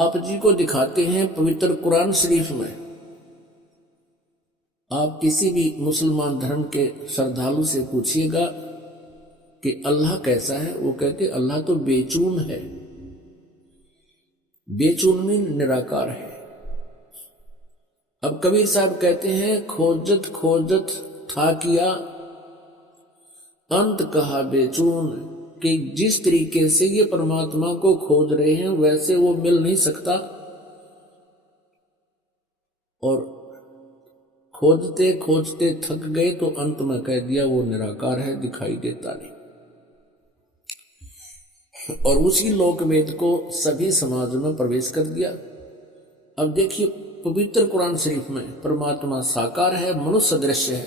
آپ جی کو دکھاتے ہیں پوتر قرآن شریف میں۔ آپ کسی بھی مسلمان دھرم کے شردھالو سے پوچھئے گا کہ اللہ کیسا ہے، وہ کہتے اللہ تو بے چون ہے۔ بے چون میں نراکار ہے۔ اب کبیر صاحب کہتے ہیں کھوجت کھوجت تھا کیا انت کہا بے چون، کہ جس طریقے سے یہ پرماتما کو کھوج رہے ہیں ویسے وہ مل نہیں سکتا، اور کھوجتے کھوجتے تھک گئے تو انت میں کہہ دیا وہ نراکار ہے، دکھائی دیتا نہیں۔ اور اسی لوک وید کو سبھی سماج میں پرویش کر دیا۔ اب دیکھیے پوتر قرآن شریف میں پرماتما ساکار ہے، منش سدرش ہے،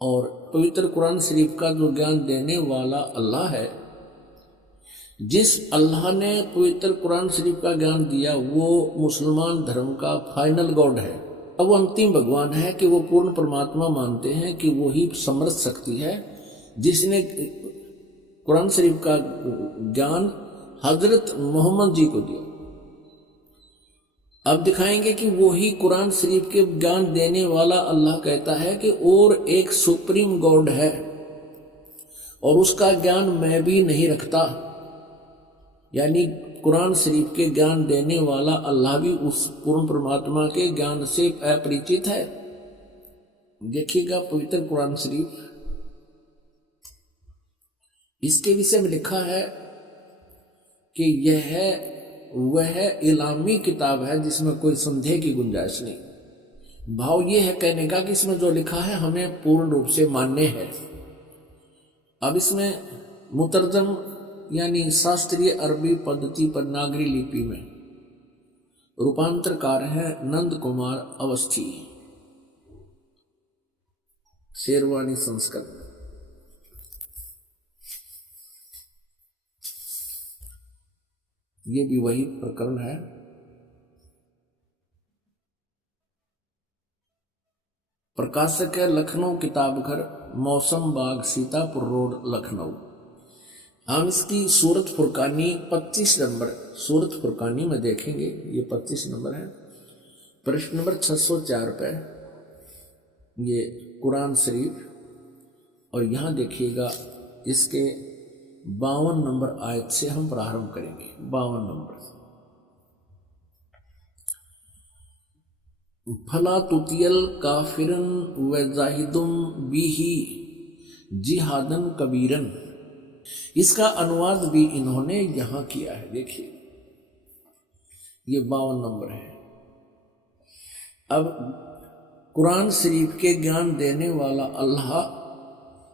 اور پوتر قرآن شریف کا جو گیان دینے والا اللہ ہے، جس اللہ نے پوتر قرآن شریف کا گیان دیا وہ مسلمان دھرم کا فائنل گاڈ ہے۔ اب وہ انتم بھگوان ہے کہ وہ پورن پرماتما مانتے ہیں کہ وہی سمرتھ شکتی ہے جس نے قرآن شریف کا گیان حضرت محمد جی کو دیا۔ اب دکھائیں گے کہ وہی قرآن شریف کے گیان دینے والا اللہ کہتا ہے کہ اور ایک سپریم گاڈ ہے اور اس کا گیان میں بھی نہیں رکھتا، یعنی قرآن شریف کے گیان دینے والا اللہ بھی اس پورن پرماتما کے گیان سے اپریچت ہے۔ دیکھیے گا پوتر قرآن شریف، اس کے وشے میں لکھا ہے کہ یہ وہ الہامی کتاب ہے جس میں کوئی سندے کی گنجائش نہیں۔ بھاؤ یہ ہے کہنے کا کہ اس میں جو لکھا ہے ہمیں پورن روپ سے ماننے ہے۔ اب اس میں مترجم یعنی شاستریہ عربی پدھتی پر ناگری لپی میں روپانترکار ہے نند کمار اوستھی، شیروانی سنسکرت۔ یہ بھی وہی پرکرن ہے۔ پرکاشک ہے لکھنؤ کتاب گھر، موسم باغ، سیتا پور روڈ، لکھنؤ۔ ہم اس کی سورت فرقانی 25 نمبر سورت فرقانی میں دیکھیں گے، یہ 25 نمبر ہے، پرشن نمبر 604 پہ یہ قرآن شریف، اور یہاں دیکھیے گا اس کے 52 نمبر آیت سے ہم پرارمب کریں گے۔ 52 نمبر، فلا تطیل کافرن وجاہدم بیہ جہادن کبیرن، اس کا انواد بھی انہوں نے یہاں کیا ہے۔ دیکھیے یہ 52 نمبر ہے۔ اب قرآن شریف کے گیان دینے والا اللہ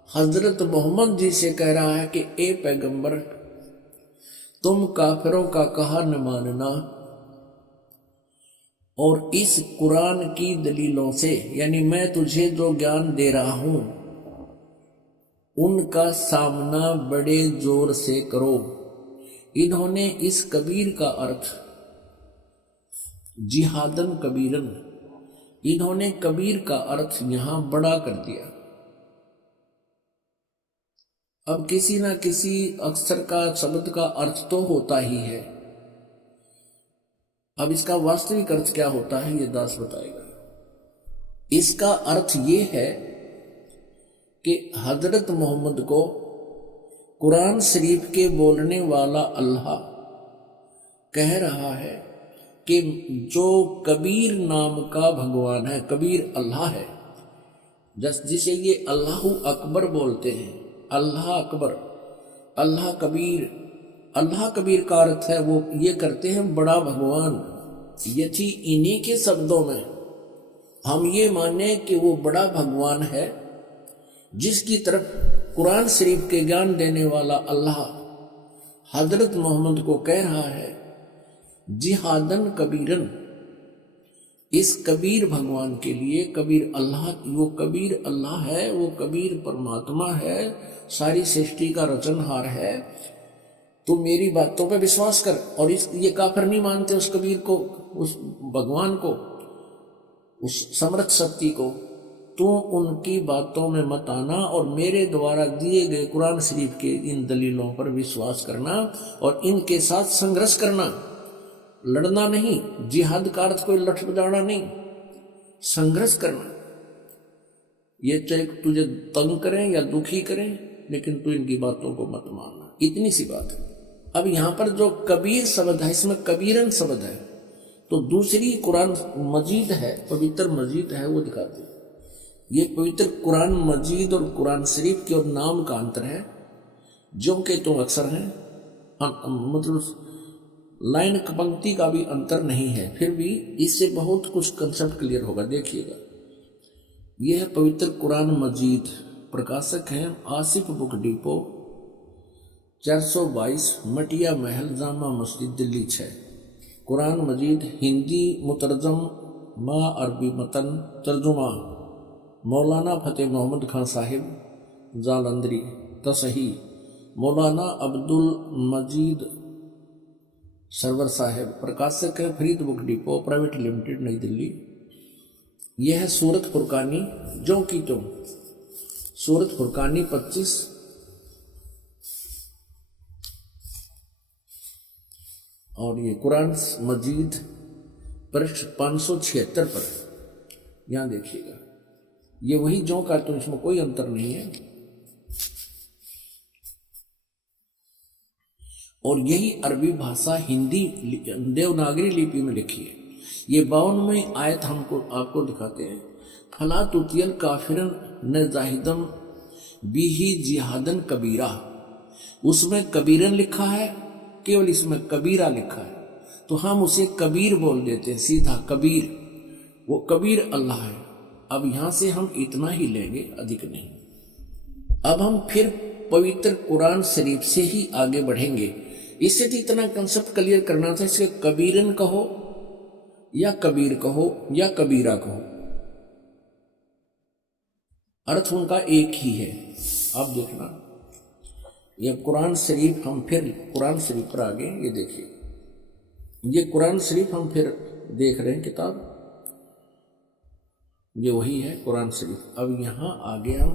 حضرت محمد جی سے کہہ رہا ہے کہ اے پیغمبر تم کافروں کا کہا نہ ماننا، اور اس قرآن کی دلیلوں سے، یعنی میں تجھے جو گیان دے رہا ہوں ان کا سامنا بڑے زور سے کرو۔ انہوں نے اس کبیر کا ارتھ جہادن کبیرن، انہوں نے کبیر کا ارتھ یہاں بڑا کر دیا۔ اب کسی نہ کسی اکثر کا شبد کا ارتھ تو ہوتا ہی ہے، اب اس کا واستوک ارتھ کیا ہوتا ہے یہ داس بتائے گا۔ اس کا ارتھ یہ ہے کہ حضرت محمد کو قرآن شریف کے بولنے والا اللہ کہہ رہا ہے کہ جو کبیر نام کا بھگوان ہے، کبیر اللہ ہے، جسے یہ اللہ اکبر بولتے ہیں، اللہ اکبر، اللہ کبیر، اللہ کبیر کا ارتھ ہے وہ یہ کرتے ہیں بڑا بھگوان۔ یہ تھی انہی کے شبدوں میں ہم یہ مانیں کہ وہ بڑا بھگوان ہے جس کی طرف قرآن شریف کے گیان دینے والا اللہ حضرت محمد کو کہہ رہا ہے جہادن کبیرن، اس کبیر بھگوان کے لیے، کبیر اللہ، وہ کبیر اللہ ہے، وہ کبیر پرماتما ہے، ساری سرشٹی کا رچن ہار ہے، تو میری باتوں پہ وشواس کر۔ اور یہ کافر نہیں مانتے اس کبیر کو، اس بھگوان کو، اس سمرتھ شکتی کو، تو ان کی باتوں میں مت آنا اور میرے دوارا دیے گئے قرآن شریف کے ان دلیلوں پر وشواس کرنا اور ان کے ساتھ سنگھرش کرنا۔ लड़ना नहीं, जिहाद का अर्थ कोई लठ बजाना नहीं, संघर्ष करना। ये चाहे तुझे तंग करें या दुखी करें, लेकिन तू इनकी बातों को मत मानना, इतनी सी बात है। अब यहां पर जो कबीर शब्द है, इसमें कबीरन शब्द है, तो दूसरी कुरान मजीद है, पवित्र मजीद है, वो दिखाते हैं। ये पवित्र कुरान मजीद और कुरान शरीफ के और नाम का अंतर है, जो के तो अक्सर हैं, मतलब लाइन पंक्ति का भी अंतर नहीं है, फिर भी इससे बहुत कुछ कंसेप्ट क्लियर होगा। देखिएगा, यह है पवित्र कुरान मजीद, प्रकाशक हैं आसिफ बुक डिपो, 422 मटिया महल, जामा मस्जिद, दिल्ली 6। कुरान मजीद हिंदी मुतरजम मा अरबी मतन, तर्जुमा मौलाना फतेह मोहम्मद खान साहिब जालंधरी, तसही मौलाना अब्दुल मजीद सरवर साहिब, प्रकाशक है Farid book depot private limited, नई दिल्ली। यह है सूरत फुरकानी, जो की तो सूरत फुरकानी 25 और ये कुरान मजीद पृष्ठ 576 पर, यहां देखिएगा, ये वही जो का तो, इसमें कोई अंतर नहीं है। और यही अरबी भाषा हिंदी देवनागरी लिपि में लिखी है। ये 52वें आयत हमको आपको दिखाते हैं। फला तुतियल काफिरन न जाहिदम बिही जिहादन कबीरा, उसमें कबीरन लिखा है, केवल इसमें कबीरा लिखा है, तो हम उसे कबीर बोल देते हैं, सीधा कबीर, वो कबीर अल्लाह है। अब यहां से हम इतना ही लेंगे, अधिक नहीं। अब हम फिर पवित्र कुरान शरीफ से ही आगे बढ़ेंगे। इससे तो इतना कंसेप्ट क्लियर करना था, इसके कबीरन कहो या कबीर कहो या कबीरा कहो, अर्थ उनका एक ही है। अब देखना, ये कुरान शरीफ, हम फिर कुरान शरीफ पर आगे, ये देखिए, ये कुरान शरीफ हम फिर देख रहे हैं किताब, ये वही है कुरान शरीफ। अब यहां आ गया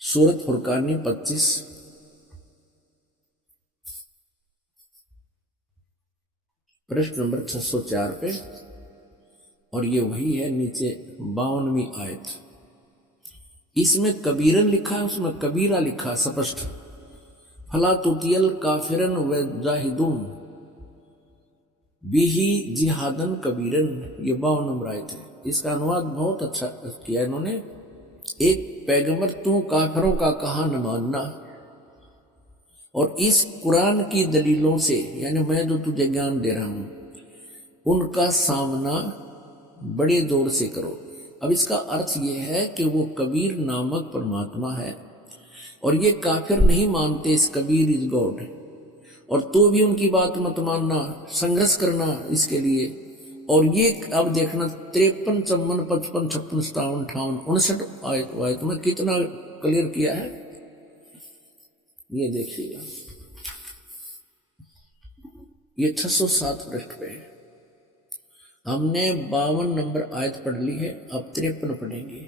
सूरत फुरकानी 25 पृष्ठ नंबर 604 पे, और ये वही है नीचे 52वीं आयत। इसमें कबीरन लिखा है, उसमें कबीरा लिखा स्पष्ट। फला तुतियल काफिरन व जाहिदुन बिही जिहादन कबीरन, ये 52 नंबर आयत है। इसका अनुवाद बहुत अच्छा किया इन्होंने। एक पैगंबर, तू काफिरों का कहा न मानना, और इस कुरान की दलीलों से, यानी मैं जो तुझे ज्ञान दे रहा हूं, उनका सामना बड़े जोर से करो। अब इसका अर्थ यह है कि वो कबीर नामक परमात्मा है, और ये काफिर नहीं मानते इस कबीर इज गॉड, और तो भी उनकी बात मत मानना, संघर्ष करना इसके लिए। और ये अब देखना 53, 54, 55, 56, 57, 58, 59 आयत में कितना क्लियर किया है, ये देखिएगा। ये 607 पृष्ठ पे है। हमने 52 नंबर आयत पढ़ ली है, अब 53 पढ़ेंगे।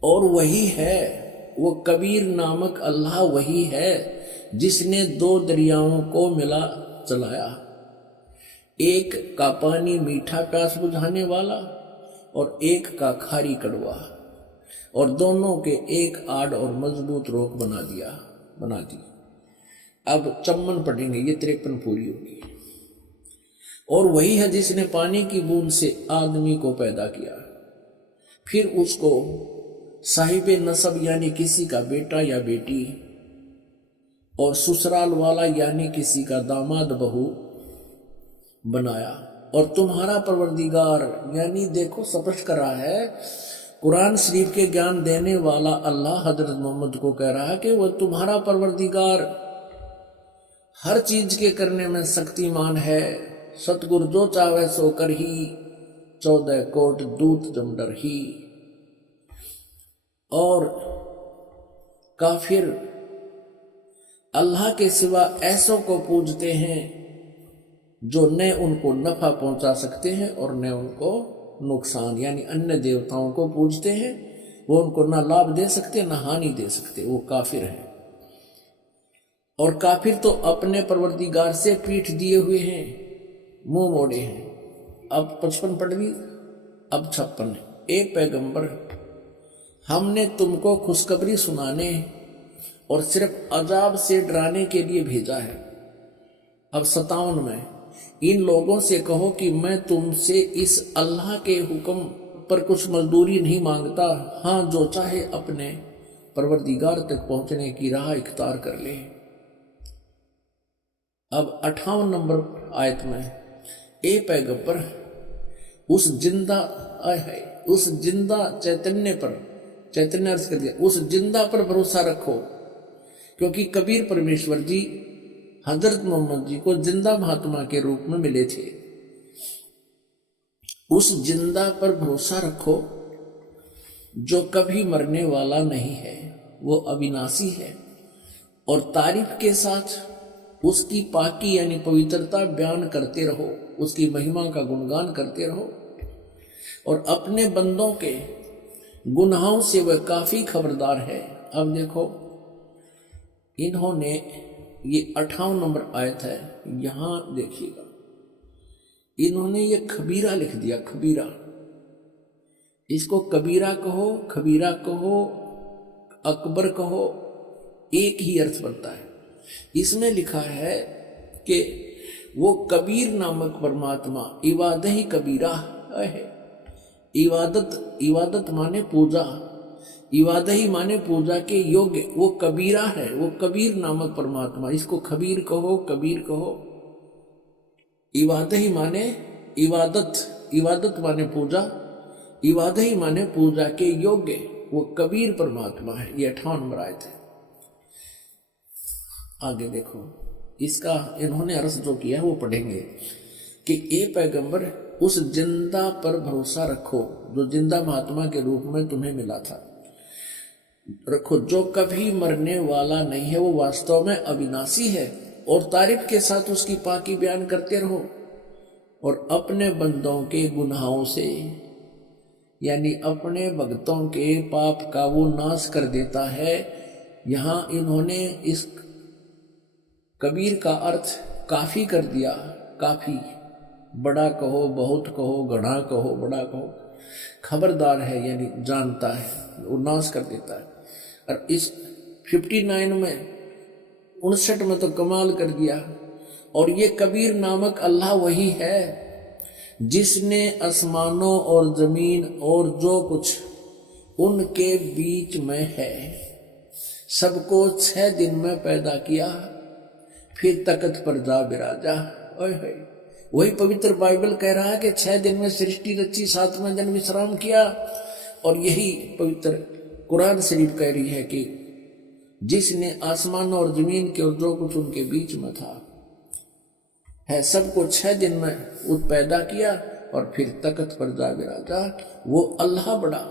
और वही है वो कबीर नामक अल्लाह, वही है जिसने 2 दरियाओं को मिला चलाया, एक का पानी मीठा प्यास बुझाने वाला और एक का खारी कड़वा, और दोनों के एक आड़ और मजबूत रोक बना दी। अब 54 पढ़ेंगे, ये 53 पूरी होगी। और वही है जिसने पानी की बूंद से आदमी को पैदा किया, फिर उसको साहिब नसब यानी किसी का बेटा या बेटी, और ससुराल वाला यानी किसी का दामाद बहू बनाया, और तुम्हारा परवरदिगार, यानी देखो स्पष्ट कर रहा है, कुरान शरीफ के ज्ञान देने वाला अल्लाह हजरत मोहम्मद को कह रहा है कि वो तुम्हारा परवरदिगार हर चीज के करने में शक्तिमान है, सतगुरु जो चाहे सो कर ही, 14 कोट दूत जमडर ही। और काफिर अल्लाह के सिवा ऐसों को पूजते हैं जो न उनको नफा पहुंचा सकते हैं और न उनको नुकसान, यानी अन्य देवताओं को पूजते हैं, वो उनको ना लाभ दे सकते ना हानि दे सकते, वो काफिर है। और काफिर तो अपने परवरदिगार से पीठ दिए हुए हैं, मुंह मोड़े हैं। अब 55 पढ़ ली, अब 56। ए पैगंबर, हमने तुमको खुशखबरी सुनाने और सिर्फ अजाब से डराने के लिए भेजा है। अब 57 में, इन लोगों से कहो कि मैं तुमसे इस अल्लाह के हुक्म पर कुछ मजदूरी नहीं मांगता, हाँ जो चाहे अपने परवरदिगार तक पहुंचने की राह इख्तियार कर ले। अब 58 नंबर आयत में, ए पैगंबर, उस जिंदा चैतन्य पर, चैतन्य अर्थ कर दिया, उस जिंदा पर भरोसा रखो, क्योंकि कबीर परमेश्वर जी हजरत मोहम्मद जी को जिंदा महात्मा के रूप में मिले थे। उस जिंदा पर भरोसा रखो जो कभी मरने वाला नहीं है, वो अविनाशी है, और तारीफ के साथ उसकी पाकी यानी पवित्रता बयान करते रहो, उसकी महिमा का गुणगान करते रहो, और अपने बंदों के गुनाहों से वह काफी खबरदार है। अब देखो, इन्होंने ये 58 नंबर आयत है, यहां देखिएगा, इन्होंने ये खबीरा लिख दिया, खबीरा। इसको कबीरा कहो, खबीरा कहो, अकबर कहो, एक ही अर्थ बनता है। इसमें लिखा है कि वो कबीर नामक परमात्मा इबादत ही कबीरा है। इबादत माने पूजा, इबादत ही माने पूजा के योग्य, वो कबीरा है, वो कबीर नामक परमात्मा। इसको खबीर कहो, कबीर कहो। इबादत ही माने इबादत माने पूजा, इबादत ही माने पूजा के योग्य, वो कबीर परमात्मा है। ये 58 नंबर आयत है। आगे देखो, इसका इन्होंने अर्थ जो किया वो पढ़ेंगे कि ए पैगंबर, उस जिंदा पर भरोसा रखो जो जिंदा महात्मा के रूप में तुम्हें मिला था, रखो, जो कभी मरने वाला नहीं है, वो वास्तव में अविनाशी है, और तारीफ के साथ उसकी पाकी बयान करते रहो, और अपने बंदों के गुनाहों से यानी अपने भक्तों के पाप का वो नाश कर देता है। यहां इन्होंने इस कबीर का अर्थ काफी कर दिया, काफी, बड़ा कहो, बहुत कहो, घना कहो, बड़ा कहो, खबरदार है यानी जानता है, वो नाश कर देता है। और इस 59 में 59 में तो कमाल कर दिया। और ये कबीर नामक अल्लाह वही है जिसने आसमानों और जमीन और जो कुछ उनके बीच में है सबको 6 दिन में पैदा किया, फिर तख्त पर जा बिराजा। वही पवित्र बाइबल कह रहा है कि 6 दिन में सृष्टि रची, 7वें दिन विश्राम किया। और यही पवित्र कुरान शरीफ कह रही है कि जिसने आसमान और जमीन के और जो कुछ उनके बीच में था है सबको 6 दिन में पैदा किया और फिर तख्त पर जा बिराजा। वो अल्लाह बड़ा,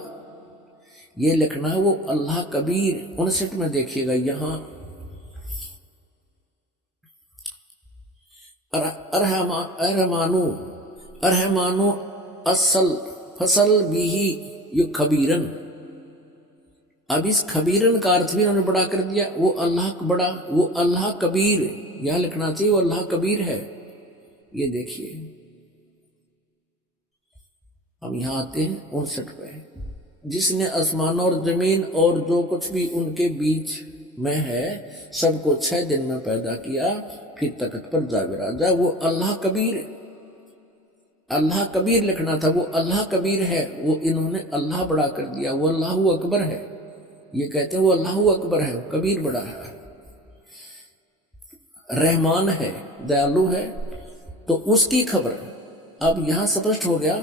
ये लिखना है, वो अल्लाह कबीर। 59 में देखिएगा, यहां अरहमानु असल फसल बीही यु खबीरन। अब इस खबीरन का अर्थ भी उन्होंने बड़ा कर दिया। वो अल्लाह बड़ा, वो अल्लाह कबीर, यहां लिखना चाहिए वो अल्लाह कबीर है। ये देखिए, हम यहां आते हैं 59 पे, जिसने आसमान और जमीन और जो कुछ भी उनके बीच में है सबको 6 दिन में पैदा किया, फिर तख्त पर जा बिराजा। वो अल्लाह कबीर, अल्लाह कबीर लिखना था, वो अल्लाह कबीर है। वो इन्होंने अल्लाह बड़ा कर दिया, वो अल्लाह अकबर है। ये कहते हैं वो अल्लाह अकबर है, कबीर बड़ा है। रहमान है, दयालु है, तो उसकी खबर अब यहां स्पष्ट हो गया।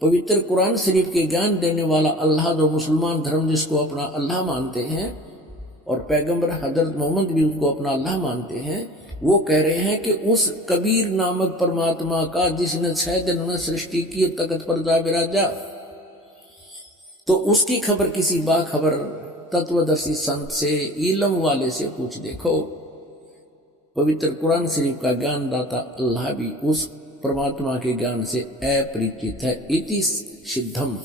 पवित्र कुरान शरीफ के ज्ञान देने वाला अल्लाह, जो मुसलमान धर्म जिसको अपना अल्लाह मानते हैं, और पैगंबर हजरत मोहम्मद भी उसको अपना अल्लाह मानते हैं, वो कह रहे हैं कि उस कबीर नामक परमात्मा का जिसने 6 दिन में सृष्टि की, तख्त पर जा बिराजा, तो उसकी खबर किसी बाखबर तत्वदर्शी संत से, इल्म वाले से पूछ देखो। पवित्र कुरान शरीफ का ज्ञान दाता अल्लाह भी उस परमात्मा के ज्ञान से अपरिचित है। इति सिद्धम।